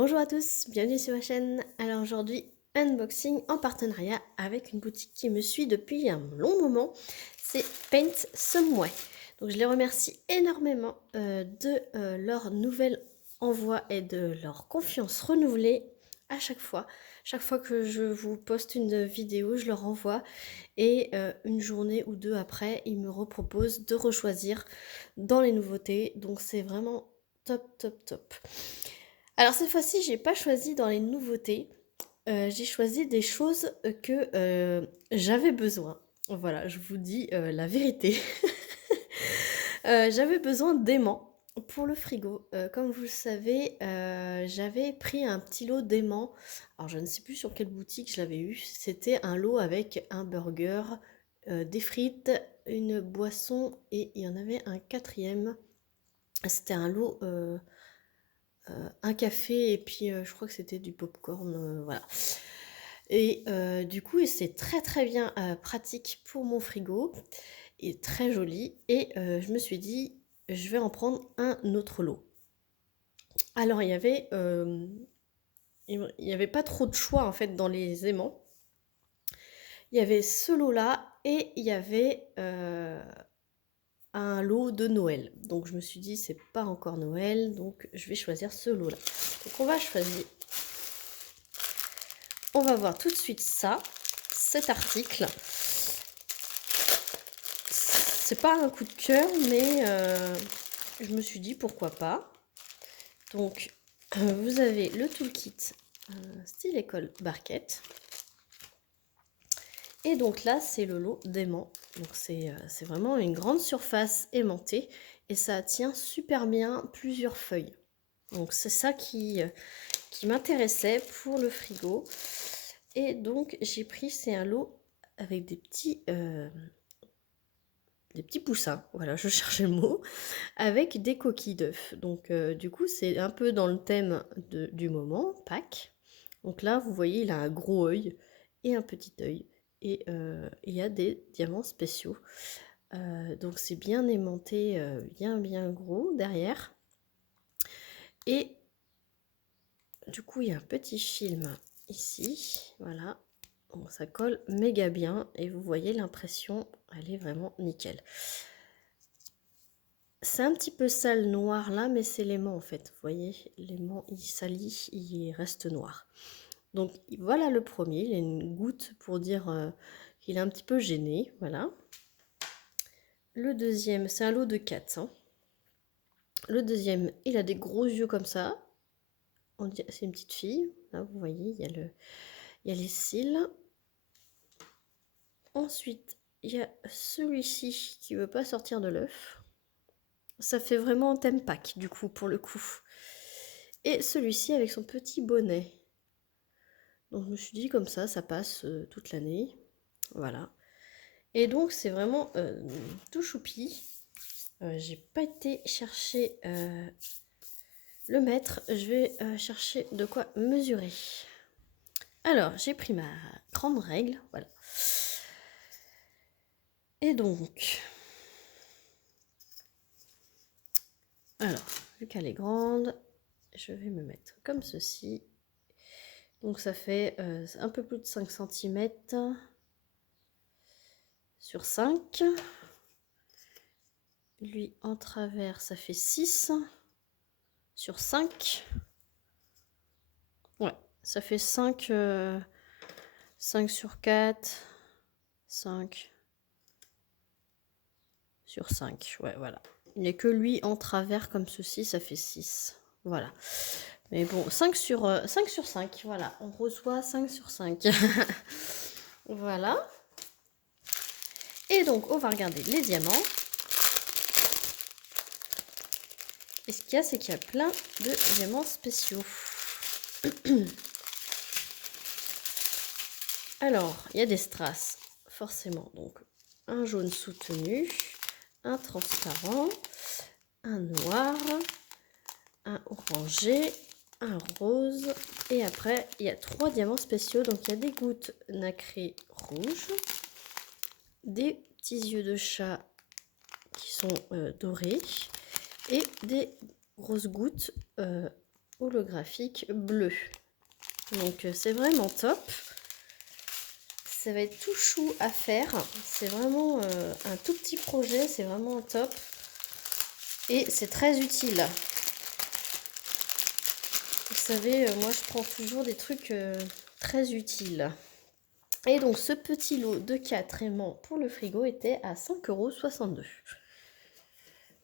Bonjour à tous, bienvenue sur ma chaîne. Alors aujourd'hui, unboxing en partenariat avec une boutique qui me suit depuis un long moment, c'est Paint Someway. Donc je les remercie énormément de leur nouvel envoi et de leur confiance renouvelée à chaque fois. Chaque fois que je vous poste une vidéo, je leur envoie et une journée ou deux après, ils me reproposent de rechoisir dans les nouveautés. Donc c'est vraiment top, top, top. Alors cette fois-ci, j'ai pas choisi dans les nouveautés, j'ai choisi des choses que j'avais besoin. Voilà, je vous dis la vérité. J'avais besoin d'aimants pour le frigo. Comme vous le savez, j'avais pris un petit lot d'aimants. Alors je ne sais plus sur quelle boutique je l'avais eu. C'était un lot avec un burger, des frites, une boisson et il y en avait un quatrième. C'était un lot un café et puis je crois que c'était du popcorn, voilà. Et du coup, c'est très très bien pratique pour mon frigo et très joli. Et je me suis dit, je vais en prendre un autre lot. Alors il y avait pas trop de choix en fait dans les aimants. Il y avait ce lot-là et il y avait un lot de Noël. Donc je me suis dit, c'est pas encore Noël, donc je vais choisir ce lot-là. Donc on va choisir. On va voir tout de suite ça, cet article. C'est pas un coup de cœur, mais je me suis dit pourquoi pas. Donc, vous avez le toolkit style école barquette. Et donc là, c'est le lot d'aimants. Donc c'est vraiment une grande surface aimantée et ça tient super bien plusieurs feuilles. Donc c'est ça qui m'intéressait pour le frigo. Et donc j'ai pris, c'est un lot avec des petits poussins, voilà, je cherchais le mot, avec des coquilles d'œufs. Donc du coup, c'est un peu dans le thème du moment, Pâques. Donc là, vous voyez, il a un gros œil et un petit œil. Et il y a des diamants spéciaux. Donc c'est bien aimanté, bien gros derrière. Et du coup, il y a un petit film ici, voilà. Bon, ça colle méga bien et vous voyez l'impression, elle est vraiment nickel. C'est un petit peu sale noir là, mais c'est l'aimant en fait. Vous voyez, l'aimant il salit, il reste noir. Donc voilà le premier, il a une goutte pour dire qu'il est un petit peu gêné, voilà. Le deuxième, c'est un lot de 4. Hein. Le deuxième, il a des gros yeux comme ça. C'est une petite fille. Là, vous voyez, il y a les cils. Ensuite, il y a celui-ci qui veut pas sortir de l'œuf. Ça fait vraiment thème Pâques, du coup, pour le coup. Et celui-ci avec son petit bonnet. Donc je me suis dit comme ça passe toute l'année. Voilà. Et donc c'est vraiment tout choupi. J'ai pas été chercher le mètre. Je vais chercher de quoi mesurer. Alors j'ai pris ma grande règle. Voilà. Et donc... Alors, vu qu'elle est grande, je vais me mettre comme ceci. Donc ça fait un peu plus de 5 cm sur 5. Lui en travers, ça fait 6 sur 5. Ouais, ça fait 5, 5 sur 4, 5 sur 5. Ouais, voilà. Il n'y a que lui en travers comme ceci, ça fait 6. Voilà. Mais bon, 5 sur 5, voilà. On reçoit 5 sur 5. Voilà. Et donc, on va regarder les diamants. Et ce qu'il y a, c'est qu'il y a plein de diamants spéciaux. Alors, il y a des strass, forcément. Donc, un jaune soutenu, un transparent, un noir, un orangé, un rose. Et après, il y a 3 diamants spéciaux. Donc, il y a des gouttes nacrées rouges, des petits yeux de chat qui sont dorés et des grosses gouttes holographique bleu. Donc c'est vraiment top. Ça va être tout chou à faire. C'est vraiment un tout petit projet, c'est vraiment top. Et c'est très utile. Vous savez, moi je prends toujours des trucs très utiles. Et donc ce petit lot de 4 aimants pour le frigo était à 5,62 €.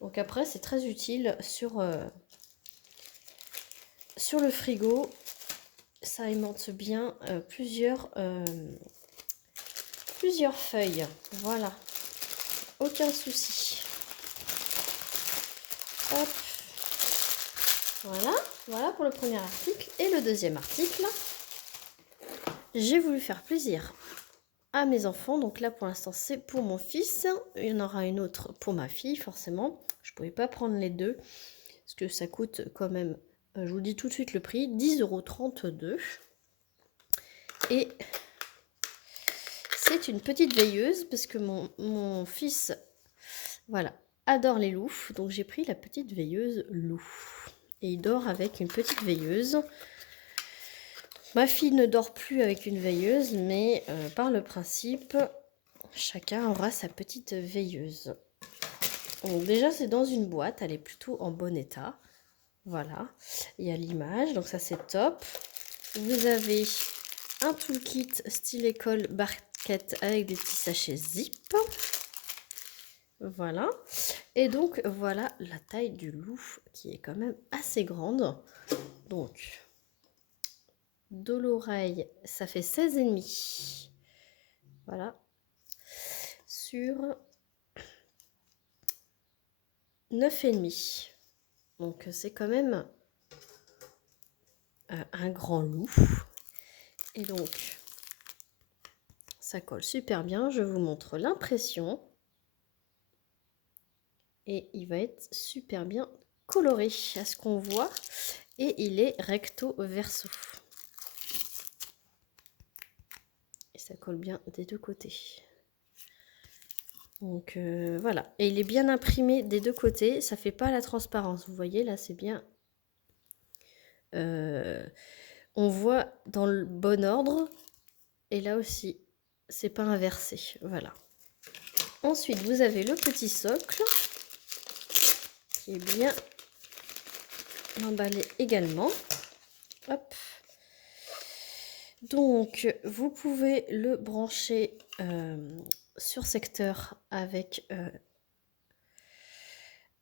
Donc après c'est très utile sur le frigo. Ça aimante bien plusieurs feuilles. Voilà, aucun souci. Hop. Voilà pour le premier article. Et le deuxième article, j'ai voulu faire plaisir à mes enfants. Donc là pour l'instant c'est pour mon fils. Il y en aura une autre pour ma fille forcément. Je ne pouvais pas prendre les deux parce que ça coûte quand même, je vous dis tout de suite le prix, 10,32 €. Et c'est une petite veilleuse parce que mon fils, voilà, adore les loups. Donc j'ai pris la petite veilleuse loup. Et il dort avec une petite veilleuse. Ma fille ne dort plus avec une veilleuse, mais par le principe, chacun aura sa petite veilleuse. Donc déjà, c'est dans une boîte, elle est plutôt en bon état. Voilà, il y a l'image, donc ça c'est top. Vous avez un toolkit style école barquette avec des petits sachets zip. Voilà. Et donc, voilà la taille du loup qui est quand même assez grande. Donc, de l'oreille, ça fait 16,5. Voilà. Sur 9,5. Donc, c'est quand même un grand loup. Et donc, ça colle super bien. Je vous montre l'impression. Et il va être super bien coloré à ce qu'on voit. Et il est recto verso. Et ça colle bien des deux côtés. Donc voilà. Et il est bien imprimé des deux côtés. Ça fait pas la transparence. Vous voyez là, c'est bien. On voit dans le bon ordre. Et là aussi, c'est pas inversé. Voilà. Ensuite, vous avez le petit socle qui est bien emballé également. Hop. Donc, vous pouvez le brancher sur secteur avec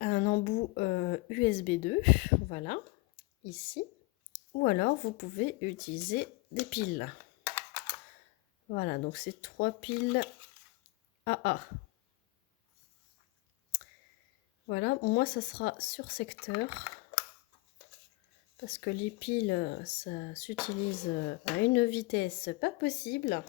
un embout USB 2. Voilà, ici. Ou alors, vous pouvez utiliser des piles. Voilà, donc c'est 3 piles AA. Voilà, moi ça sera sur secteur. Parce que les piles, ça s'utilise à une vitesse pas possible.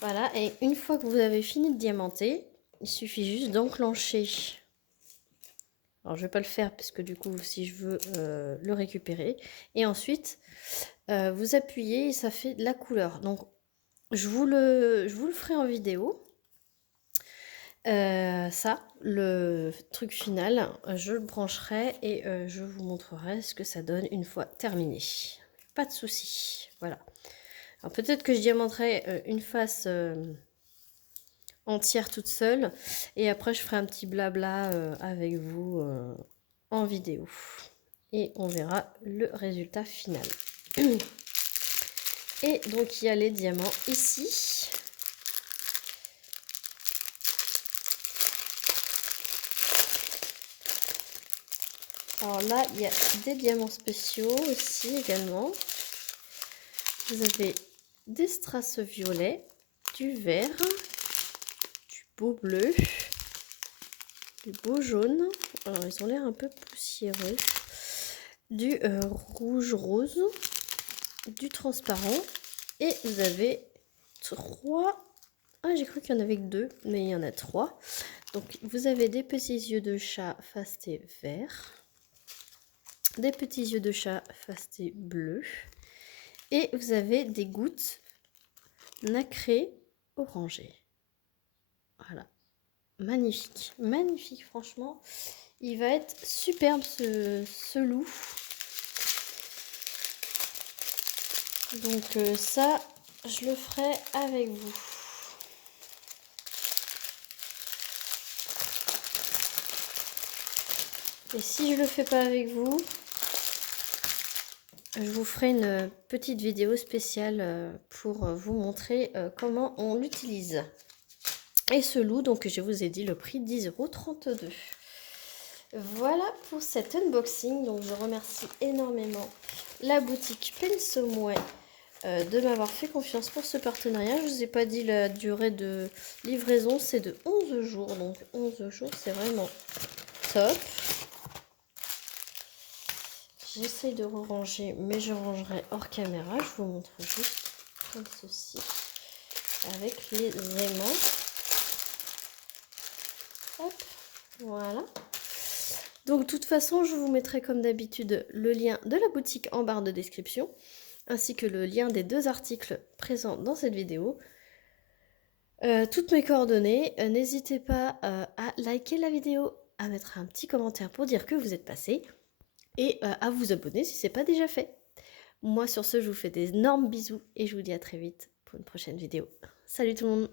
Voilà, et une fois que vous avez fini de diamanter, il suffit juste d'enclencher. Alors je vais pas le faire parce que du coup, si je veux le récupérer. Et ensuite, vous appuyez et ça fait de la couleur. Donc, je vous le ferai en vidéo. Ça, le truc final, je le brancherai et je vous montrerai ce que ça donne une fois terminé. Pas de souci. Voilà. Alors peut-être que je diamanterai une face entière toute seule et après je ferai un petit blabla avec vous en vidéo. Et on verra le résultat final. Et donc il y a les diamants ici. Alors là, il y a des diamants spéciaux aussi également. Vous avez des strass violets, du vert, du beau bleu, du beau jaune. Alors ils ont l'air un peu poussiéreux. Du rouge rose, du transparent. Et vous avez 3. Ah, j'ai cru qu'il y en avait que 2, mais il y en a 3. Donc vous avez des petits yeux de chat fasté vert. Des petits yeux de chat fasté bleu et vous avez des gouttes nacrées orangées. Voilà, magnifique, magnifique, franchement, il va être superbe ce loup. Donc ça, je le ferai avec vous. Et si je le fais pas avec vous, je vous ferai une petite vidéo spéciale pour vous montrer comment on l'utilise. Et ce loup, donc je vous ai dit le prix 10,32 €. Voilà pour cet unboxing. Donc je remercie énormément la boutique Pensomouet de m'avoir fait confiance pour ce partenariat. Je ne vous ai pas dit la durée de livraison, c'est de 11 jours. Donc 11 jours, c'est vraiment top. J'essaye de ranger, mais je rangerai hors caméra. Je vous montre juste comme ceci, avec les aimants. Hop, voilà. Donc de toute façon, je vous mettrai comme d'habitude le lien de la boutique en barre de description, ainsi que le lien des 2 articles présents dans cette vidéo. Toutes mes coordonnées, n'hésitez pas à liker la vidéo, à mettre un petit commentaire pour dire que vous êtes passé, et à vous abonner si ce n'est pas déjà fait. Moi sur ce, je vous fais d'énormes bisous et je vous dis à très vite pour une prochaine vidéo. Salut tout le monde!